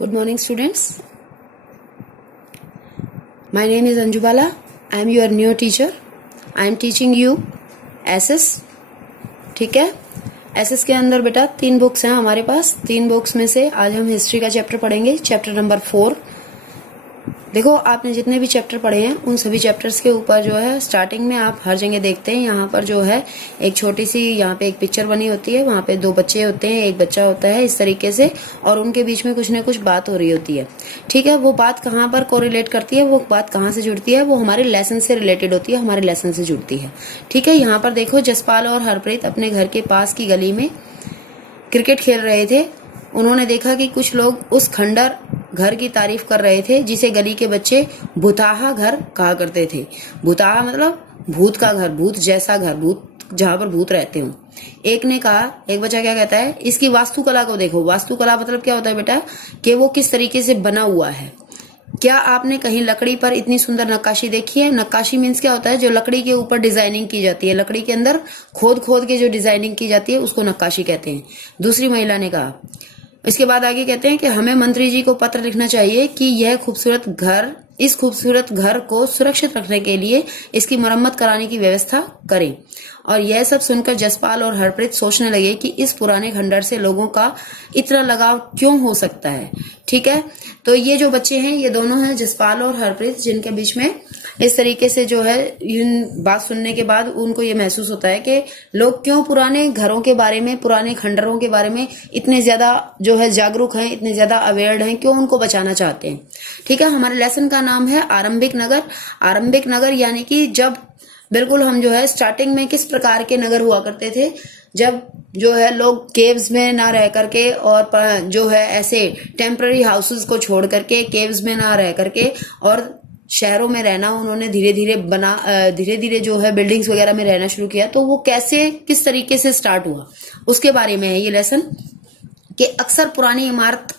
Good morning, students. My name is Anju Bala. I am your new teacher. I am teaching you SS. ठीक है, SS के अंदर बेटा 3 books हैं हमारे पास। 3 बुक्स में से आज हम हिस्ट्री का चैप्टर पढ़ेंगे, चैप्टर नंबर 4। देखो, आपने जितने भी चैप्टर पढ़े हैं उन सभी चैप्टर्स के ऊपर जो है स्टार्टिंग में आप हर जगह देखते हैं, यहाँ पर जो है एक छोटी सी यहाँ पे एक पिक्चर बनी होती है, वहां पे 2 बच्चे होते हैं, एक बच्चा होता है, इस तरीके से, और उनके बीच में कुछ न कुछ बात हो रही होती है। ठीक है, वो बात कहाँ पर कोरिलेट करती है, वो बात कहाँ से जुड़ती है, वो हमारे लेसन से रिलेटेड होती है, हमारे लेसन से जुड़ती है। ठीक है, यहाँ पर देखो, जसपाल और हरप्रीत अपने घर के पास की गली में क्रिकेट खेल रहे थे। उन्होंने देखा कि कुछ लोग उस खंडर घर की तारीफ कर रहे थे जिसे गली के बच्चे भूताहा घर कहा करते थे। भूताहा मतलब भूत का घर, भूत जैसा घर, भूत जहां पर भूत रहते हो। एक ने कहा, एक बच्चा क्या कहता है, इसकी वास्तुकला को देखो। वास्तुकला मतलब क्या होता है बेटा, कि वो किस तरीके से बना हुआ है। क्या आपने कहीं लकड़ी पर इतनी सुंदर नक्काशी देखी है? नक्काशी मीन्स क्या होता है, जो लकड़ी के ऊपर डिजाइनिंग की जाती है, लकड़ी के अंदर खोद खोद के जो डिजाइनिंग की जाती है उसको नक्काशी कहते हैं। दूसरी महिला ने कहा, इसके बाद आगे कहते हैं कि हमें मंत्री जी को पत्र लिखना चाहिए कि यह खूबसूरत घर, इस खूबसूरत घर को सुरक्षित रखने के लिए इसकी मरम्मत कराने की व्यवस्था करें। और यह सब सुनकर जसपाल और हरप्रीत सोचने लगे कि इस पुराने खंडर से लोगों का इतना लगाव क्यों हो सकता है। ठीक है, तो ये जो बच्चे हैं ये दोनों हैं जसपाल और हरप्रीत, जिनके बीच में इस तरीके से जो है इन बात सुनने के बाद उनको ये महसूस होता है कि लोग क्यों पुराने घरों के बारे में, पुराने खंडरों के बारे में इतने ज्यादा जो है जागरूक हैं, इतने ज्यादा अवेयर्ड हैं, क्यों उनको बचाना चाहते हैं। ठीक है, हमारे लेसन का नाम है आरंभिक नगर। आरंभिक नगर यानी कि जब बिल्कुल हम जो है स्टार्टिंग में किस प्रकार के नगर हुआ करते थे, जब जो है लोग केव्स में ना रह करके और जो है ऐसे टेम्पररी हाउसेस को छोड़ करके केव्स में ना रह करके और शहरों में रहना उन्होंने धीरे धीरे जो है बिल्डिंग्स वगैरह में रहना शुरू किया। तो वो कैसे, किस तरीके से स्टार्ट हुआ उसके बारे में है ये लेसन, कि अक्सर पुरानी इमारत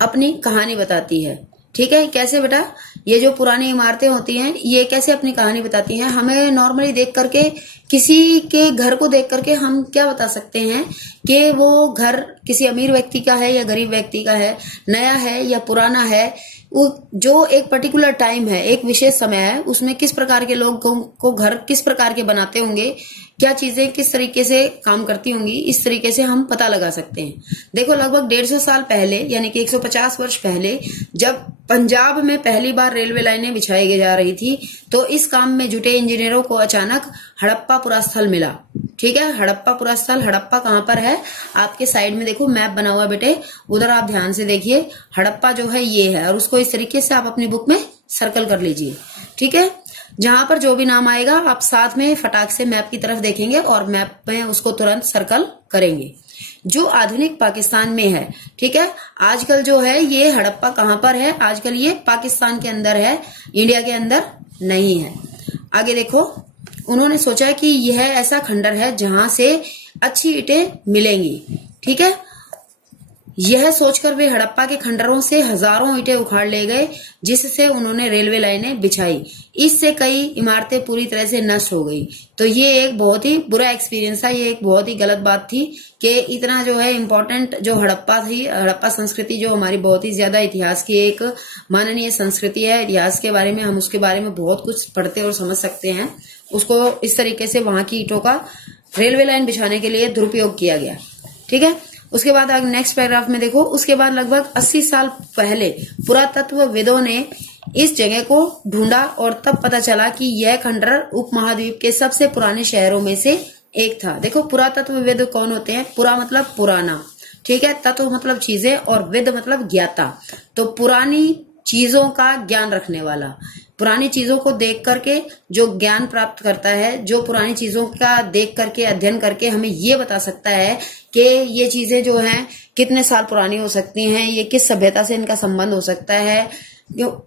अपनी कहानी बताती है। ठीक है, कैसे बेटा, ये जो पुरानी इमारतें होती हैं ये कैसे अपनी कहानी बताती हैं। हमें नॉर्मली देख करके, किसी के घर को देख करके हम क्या बता सकते हैं कि वो घर किसी अमीर व्यक्ति का है या गरीब व्यक्ति का है, नया है या पुराना है। वो जो एक पर्टिकुलर टाइम है, एक विशेष समय है, उसमें किस प्रकार के लोगों को घर किस प्रकार के बनाते होंगे, क्या चीजें किस तरीके से काम करती होंगी, इस तरीके से हम पता लगा सकते हैं। देखो, लगभग 150 साल पहले यानी कि 150 वर्ष पहले जब पंजाब में पहली बार रेलवे लाइनें बिछाई जा रही थी, तो इस काम में जुटे इंजीनियरों को अचानक हड़प्पा पुरास्थल मिला। ठीक है, हड़प्पा पुरास्थल, हड़प्पा कहां पर है, आपके साइड में देखो मैप बना हुआ बेटे, उधर आप ध्यान से देखिए। हड़प्पा जो है ये है, और उसको इस तरीके से आप अपनी बुक में सर्कल कर लीजिए। ठीक है, जहां पर जो भी नाम आएगा आप साथ में फटाक से मैप की तरफ देखेंगे और मैप में उसको तुरंत सर्कल करेंगे। जो आधुनिक पाकिस्तान में है, ठीक है, आजकल जो है ये हड़प्पा कहां पर है, आजकल ये पाकिस्तान के अंदर है, इंडिया के अंदर नहीं है। आगे देखो, उन्होंने सोचा कि यह ऐसा खंडर है जहां से अच्छी ईंटें मिलेंगी। ठीक है, यह सोचकर वे हड़प्पा के खंडरों से हजारों ईंटें उखाड़ ले गए, जिससे उन्होंने रेलवे लाइनें बिछाई। इससे कई इमारतें पूरी तरह से नष्ट हो गई। तो ये एक बहुत ही बुरा एक्सपीरियंस था, ये एक बहुत ही गलत बात थी कि इतना जो है इम्पोर्टेंट जो हड़प्पा थी, हड़प्पा संस्कृति जो हमारी बहुत ही ज्यादा इतिहास की एक माननीय संस्कृति है, इतिहास के बारे में हम उसके बारे में बहुत कुछ पढ़ते और समझ सकते हैं, उसको इस तरीके से वहां की ईंटों का रेलवे लाइन बिछाने के लिए दुरुपयोग किया गया। ठीक है, उसके बाद आगे नेक्स्ट पैराग्राफ में देखो, उसके बाद लगभग 80 साल पहले पुरातत्वविदों ने इस जगह को ढूंढा और तब पता चला कि यह खंडर उपमहाद्वीप के सबसे पुराने शहरों में से एक था। देखो, पुरातत्वविद कौन होते हैं, पुरा मतलब पुराना, ठीक है, तत्व मतलब चीजें और विद मतलब ज्ञाता। तो पुरानी चीजों का ज्ञान रखने वाला, पुरानी चीजों को देख करके जो ज्ञान प्राप्त करता है, जो पुरानी चीजों का देख करके अध्ययन करके हमें ये बता सकता है कि ये चीजें जो हैं कितने साल पुरानी हो सकती हैं, ये किस सभ्यता से इनका संबंध हो सकता है,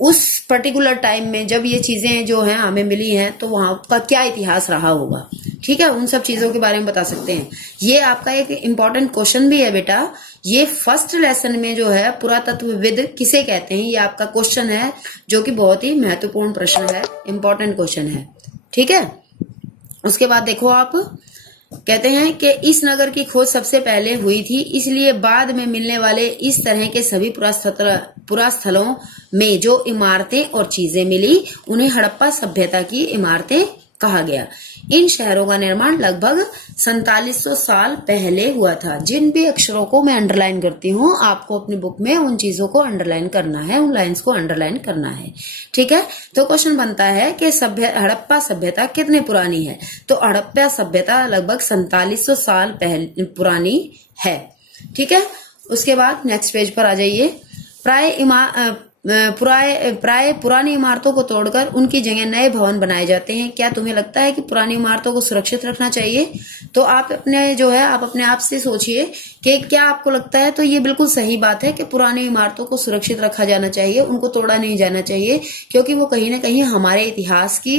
उस पर्टिकुलर टाइम में जब ये चीजें जो हैं हमें मिली हैं तो वहां का क्या इतिहास रहा होगा। ठीक है, उन सब चीजों के बारे में बता सकते हैं। ये आपका एक इम्पोर्टेंट क्वेश्चन भी है बेटा, ये फर्स्ट लेसन में जो है पुरातत्वविद किसे कहते हैं, ये आपका क्वेश्चन है, जो कि बहुत ही महत्वपूर्ण प्रश्न है, इम्पोर्टेंट क्वेश्चन है। ठीक है, उसके बाद देखो आप कहते हैं कि इस नगर की खोज सबसे पहले हुई थी, इसलिए बाद में मिलने वाले इस तरह के सभी पुरास्थलों में जो इमारतें और चीजें मिली उन्हें हड़प्पा सभ्यता की इमारतें कहा गया। इन शहरों का निर्माण लगभग 4700 साल पहले हुआ था। जिन भी अक्षरों को मैं अंडरलाइन करती हूँ, आपको अपनी बुक में उन चीजों को अंडरलाइन करना है, उन लाइंस को अंडरलाइन करना है। ठीक है, तो क्वेश्चन बनता है कि हड़प्पा सभ्यता कितने पुरानी है। तो हड़प्पा सभ्यता लगभग 4700 साल पहले पुरानी है। ठीक है, उसके बाद नेक्स्ट पेज पर आ जाइए। प्राय पुरानी इमारतों को तोड़कर उनकी जगह नए भवन बनाए जाते हैं। क्या तुम्हें लगता है कि पुरानी इमारतों को सुरक्षित रखना चाहिए? तो आप अपने आप से सोचिए कि क्या आपको लगता है। तो ये बिल्कुल सही बात है कि पुरानी इमारतों को सुरक्षित रखा जाना चाहिए, उनको तोड़ा नहीं जाना चाहिए, क्योंकि वो कहीं ना कहीं हमारे इतिहास की,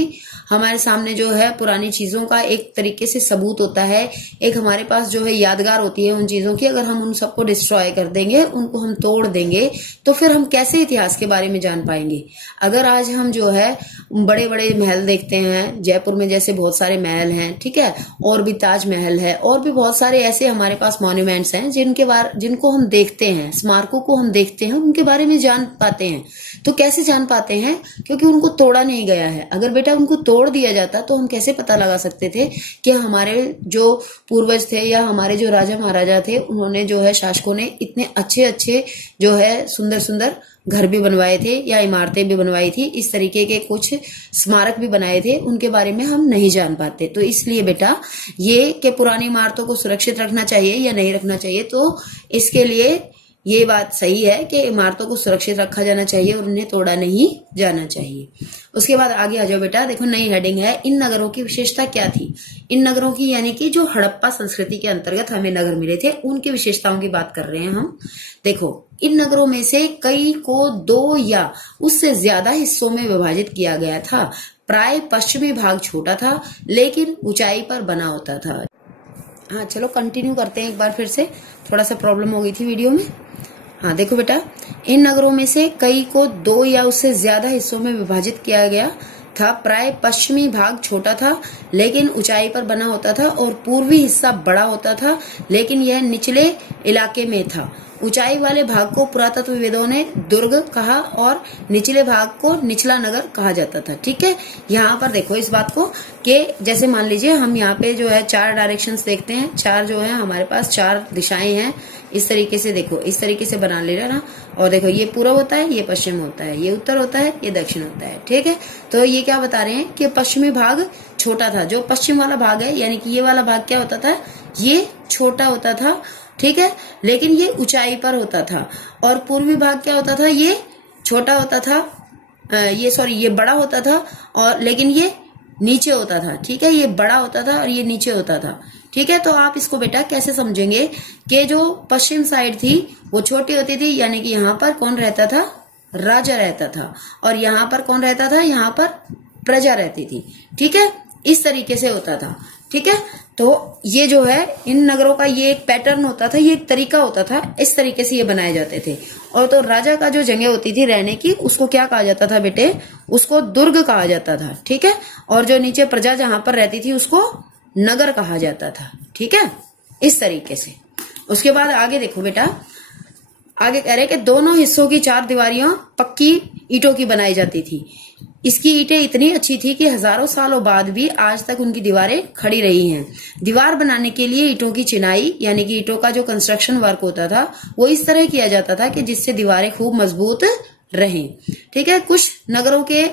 हमारे सामने जो है पुरानी चीजों का एक तरीके से सबूत होता है, एक हमारे पास जो है यादगार होती है उन चीजों की। अगर हम उन सबको डिस्ट्रॉय कर देंगे, उनको हम तोड़ देंगे, तो फिर हम कैसे इतिहास के बारे में जान पाएंगे। अगर आज हम जो है बड़े बड़े महल देखते हैं, जयपुर में जैसे बहुत सारे महल हैं, ठीक है, और भी ताजमहल है, और भी बहुत सारे ऐसे हमारे पास मॉन्यूमेंट्स हैं जिनको हम देखते हैं, स्मारकों को हम देखते हैं, उनके बारे में जान पाते हैं। तो कैसे जान पाते हैं? क्योंकि उनको तोड़ा नहीं गया है। अगर बेटा उनको तोड़ दिया जाता तो हम कैसे पता लगा सकते थे कि हमारे जो पूर्वज थे या हमारे जो राजा महाराजा थे, उन्होंने जो है, शासकों ने इतने अच्छे अच्छे जो है सुंदर सुंदर घर भी बनवाए थे या इमारतें भी बनवाई थी, इस तरीके के कुछ स्मारक भी बनाए थे, उनके बारे में हम नहीं जान पाते। तो इसलिए बेटा ये कि पुरानी इमारतों को सुरक्षित रखना चाहिए या नहीं रखना चाहिए, तो इसके लिए ये बात सही है कि इमारतों को सुरक्षित रखा जाना चाहिए और उन्हें तोड़ा नहीं जाना चाहिए। उसके बाद आगे आ जाओ बेटा, देखो नई हेडिंग है, इन नगरों की विशेषता क्या थी। इन नगरों की यानी कि जो हड़प्पा संस्कृति के अंतर्गत हमें नगर मिले थे, उनकी विशेषताओं की बात कर रहे हैं हम। देखो, इन नगरों में से कई को 2 या उससे ज्यादा हिस्सों में विभाजित किया गया था। प्राय पश्चिमी भाग छोटा था लेकिन ऊंचाई पर बना होता था। हाँ चलो कंटिन्यू करते हैं एक बार फिर से, थोड़ा सा प्रॉब्लम हो गई थी वीडियो में। हाँ देखो बेटा, इन नगरों में से कई को 2 या उससे ज्यादा हिस्सों में विभाजित किया गया था। प्राय पश्चिमी भाग छोटा था लेकिन ऊंचाई पर बना होता था, और पूर्वी हिस्सा बड़ा होता था लेकिन यह निचले इलाके में था। ऊंचाई वाले भाग को पुरातत्वविदों ने दुर्ग कहा और निचले भाग को निचला नगर कहा जाता था। ठीक है, यहाँ पर देखो इस बात को कि जैसे मान लीजिए हम यहाँ पे जो है 4 डायरेक्शंस देखते हैं, 4 जो है हमारे पास 4 दिशाएं हैं। इस तरीके से देखो, इस तरीके से बना ले रहा ना, और देखो ये पूर्व होता है, ये पश्चिम होता है, ये उत्तर होता है, ये दक्षिण होता है। ठीक है, तो ये क्या बता रहे हैं कि पश्चिमी भाग छोटा था। जो पश्चिम वाला भाग है यानी कि ये वाला भाग क्या होता था, ये छोटा होता था। ठीक है, लेकिन ये ऊंचाई पर होता था। और पूर्वी भाग क्या होता था, ये छोटा होता था, ये बड़ा होता था, और लेकिन ये नीचे होता था। ठीक है, ये बड़ा होता था और ये नीचे होता था। ठीक है, तो आप इसको बेटा कैसे समझेंगे कि जो पश्चिम साइड थी वो छोटी होती थी, यानी कि यहाँ पर कौन रहता था, राजा रहता था, और यहाँ पर कौन रहता था, यहाँ पर प्रजा रहती थी। ठीक है, इस तरीके से होता था। ठीक है, तो ये जो है इन नगरों का ये एक पैटर्न होता था, ये एक तरीका होता था, इस तरीके से ये बनाए जाते थे। और तो राजा का जो जगह होती थी रहने की, उसको क्या कहा जाता था बेटे, उसको दुर्ग कहा जाता था। ठीक है, और जो नीचे प्रजा जहां पर रहती थी उसको नगर कहा जाता था। ठीक है, इस तरीके से। उसके बाद आगे देखो बेटा, आगे कह रहे हैं कि दोनों हिस्सों की 4 दीवारियां पक्की ईंटों की बनाई जाती थी। इसकी ईंटें इतनी अच्छी थी कि हजारों सालों बाद भी आज तक उनकी दीवारें खड़ी रही हैं। दीवार बनाने के लिए ईंटों की चिनाई यानी कि ईंटों का जो कंस्ट्रक्शन वर्क होता था वो इस तरह किया जाता था कि जिससे दीवारें खूब मजबूत रहें। ठीक है, कुछ नगरों के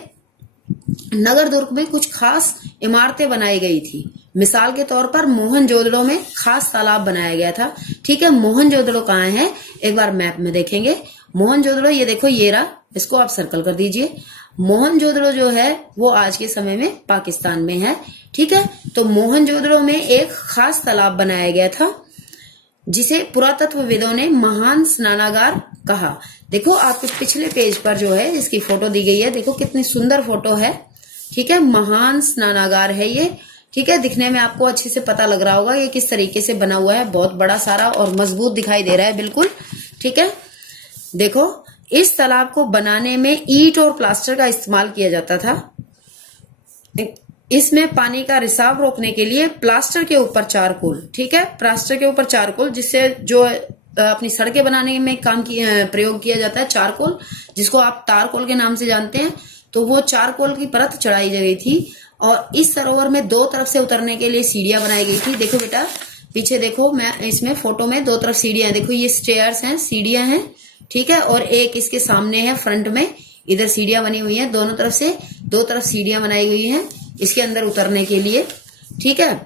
नगर दुर्ग में कुछ खास इमारतें बनाई गई थी। मिसाल के तौर पर मोहनजोदड़ो में खास तालाब बनाया गया था। ठीक है, मोहनजोदड़ो कहाँ है, एक बार मैप में देखेंगे। मोहनजोदड़ो ये देखो, ये रहा, इसको आप सर्कल कर दीजिए। मोहनजोदड़ो जो है वो आज के समय में पाकिस्तान में है। ठीक है, तो मोहनजोदड़ो में एक खास तालाब बनाया गया था जिसे पुरातत्वविदों ने महान स्नानागार कहा। देखो आपके पिछले पेज पर जो है इसकी फोटो दी गई है, देखो कितनी सुंदर फोटो है। ठीक है, महान स्नानागार है ये। ठीक है, दिखने में आपको अच्छे से पता लग रहा होगा ये किस तरीके से बना हुआ है, बहुत बड़ा सारा और मजबूत दिखाई दे रहा है बिल्कुल। ठीक है, देखो इस तालाब को बनाने में ईंट और प्लास्टर का इस्तेमाल किया जाता था। इसमें पानी का रिसाव रोकने के लिए प्लास्टर के ऊपर चारकोल, ठीक है, प्लास्टर के ऊपर चारकोल, जिससे जो अपनी सड़कें बनाने में प्रयोग किया जाता है चारकोल, जिसको आप तारकोल के नाम से जानते हैं। तो वो चारकोल की परत चढ़ाई गई थी और इस सरोवर में दो तरफ से उतरने के लिए सीढ़ियां बनाई गई थी। देखो बेटा पीछे देखो, मैं इसमें फोटो में दो तरफ सीढ़ियां, देखो ये स्टेयर्स हैं, सीढ़ियां हैं, ठीक है, और एक इसके सामने है फ्रंट में, इधर सीढ़ियां बनी हुई हैं, दोनों तरफ से दो तरफ सीढ़ियां बनाई गई हैं इसके अंदर उतरने के लिए, ठीक है।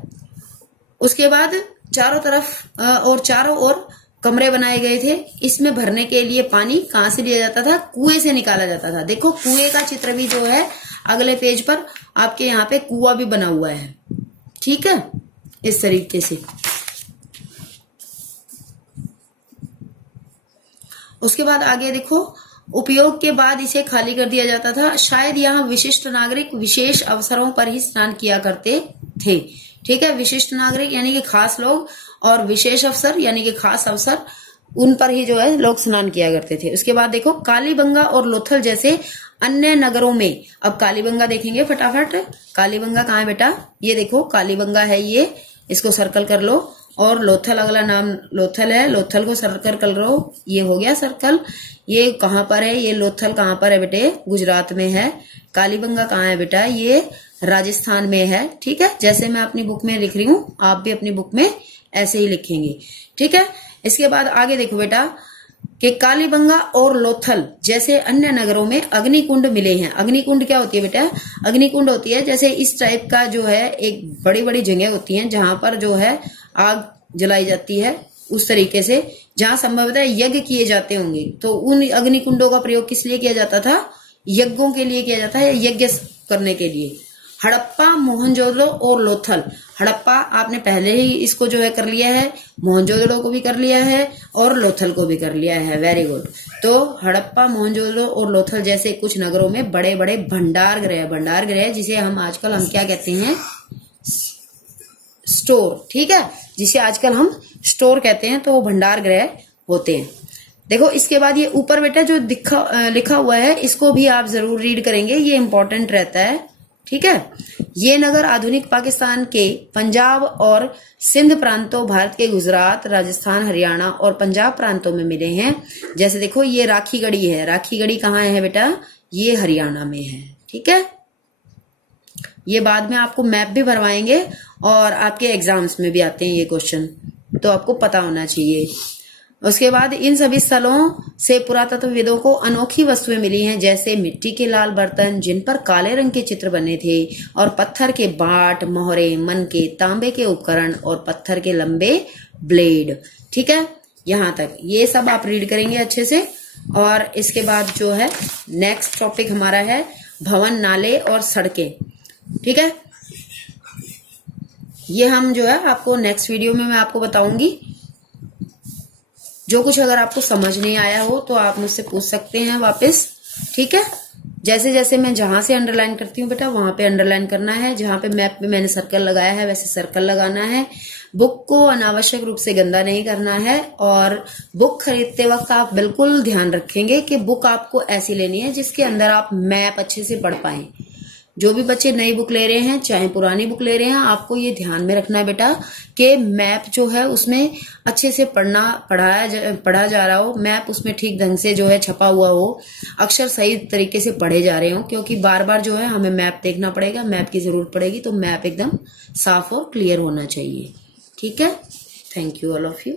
उसके बाद चारों तरफ और चारों ओर कमरे बनाए गए थे। इसमें भरने के लिए पानी कहां से लिया जाता था? कुएं से निकाला जाता था। देखो कुएं का चित्र भी जो है अगले पेज पर आपके यहाँ पे कुआं भी बना हुआ है, ठीक है, इस तरीके से। उसके बाद आगे देखो, उपयोग के बाद इसे खाली कर दिया जाता था। शायद यहाँ विशिष्ट नागरिक विशेष अवसरों पर ही स्नान किया करते थे, ठीक है। विशिष्ट नागरिक यानी कि खास लोग, और विशेष अवसर यानी कि खास अवसर, उन पर ही जो है लोग स्नान किया करते थे। उसके बाद देखो, कालीबंगा और लोथल जैसे अन्य नगरों में, अब कालीबंगा देखेंगे फटाफट। कालीबंगा कहाँ है बेटा? ये देखो कालीबंगा है, ये इसको सर्कल कर लो। और लोथल, अगला नाम लोथल है, लोथल को सर्कल कर लो, ये हो गया सर्कल। ये कहाँ पर है? ये लोथल कहाँ पर है बेटे? गुजरात में है। कालीबंगा कहाँ है बेटा? ये राजस्थान में है, ठीक है। जैसे मैं अपनी बुक में लिख रही हूँ, आप भी अपनी बुक में ऐसे ही लिखेंगे, ठीक है। इसके बाद आगे देखो बेटा कि कालीबंगा और लोथल जैसे अन्य नगरों में अग्निकुंड मिले हैं। अग्निकुंड क्या होती है बेटा? अग्निकुंड होती है जैसे इस टाइप का जो है, एक बड़ी बड़ी जगह होती है जहां पर जो है आग जलाई जाती है, उस तरीके से जहां संभवतः यज्ञ किए जाते होंगे। तो उन अग्निकुंडों का प्रयोग किस लिए किया जाता था? यज्ञों के लिए किया जाता है, यज्ञ करने के लिए। हड़प्पा, मोहनजोदड़ो और लोथल। हड़प्पा आपने पहले ही इसको जो है कर लिया है, मोहनजोदड़ो को भी कर लिया है और लोथल को भी कर लिया है, वेरी गुड। तो हड़प्पा, मोहनजोदड़ो और लोथल जैसे कुछ नगरों में बड़े बड़े भंडार गृह जिसे हम आजकल हम क्या कहते हैं? स्टोर, ठीक है, जिसे आजकल हम स्टोर कहते हैं, तो वो भंडार गृह होते हैं। देखो इसके बाद ये ऊपर बेटा जो लिखा हुआ है, इसको भी आप जरूर रीड करेंगे, ये इंपॉर्टेंट रहता है, ठीक है। ये नगर आधुनिक पाकिस्तान के पंजाब और सिंध प्रांतों, भारत के गुजरात, राजस्थान, हरियाणा और पंजाब प्रांतों में मिले हैं। जैसे देखो ये राखीगढ़ी है, राखीगढ़ी कहाँ है बेटा? ये हरियाणा में है, ठीक है। ये बाद में आपको मैप भी भरवाएंगे और आपके एग्जाम्स में भी आते हैं ये क्वेश्चन, तो आपको पता होना चाहिए। उसके बाद इन सभी स्थलों से पुरातत्वविदों को अनोखी वस्तुएं मिली हैं, जैसे मिट्टी के लाल बर्तन जिन पर काले रंग के चित्र बने थे, और पत्थर के बाट, मोहरे, मनके, तांबे के उपकरण और पत्थर के लंबे ब्लेड, ठीक है। यहां तक ये सब आप रीड करेंगे अच्छे से। और इसके बाद जो है नेक्स्ट टॉपिक हमारा है भवन, नाले और सड़कें, ठीक है। ये हम जो है आपको नेक्स्ट वीडियो में मैं आपको बताऊंगी। जो कुछ अगर आपको समझ नहीं आया हो तो आप मुझसे पूछ सकते हैं वापस, ठीक है। जैसे जैसे मैं जहां से अंडरलाइन करती हूँ बेटा, वहां पे अंडरलाइन करना है। जहां पे मैप में मैंने सर्कल लगाया है वैसे सर्कल लगाना है। बुक को अनावश्यक रूप से गंदा नहीं करना है, और बुक खरीदते वक्त आप बिल्कुल ध्यान रखेंगे कि बुक आपको ऐसी लेनी है जिसके अंदर आप मैप अच्छे से पढ़ पाए। जो भी बच्चे नई बुक ले रहे हैं चाहे पुरानी बुक ले रहे हैं, आपको ये ध्यान में रखना है बेटा कि मैप जो है उसमें अच्छे से पढ़ा जा रहा हो, मैप उसमें ठीक ढंग से जो है छपा हुआ हो, अक्षर सही तरीके से पढ़े जा रहे हो, क्योंकि बार बार जो है हमें मैप देखना पड़ेगा, मैप की जरूरत पड़ेगी। तो मैप एकदम साफ और क्लियर होना चाहिए, ठीक है। Thank you all of you.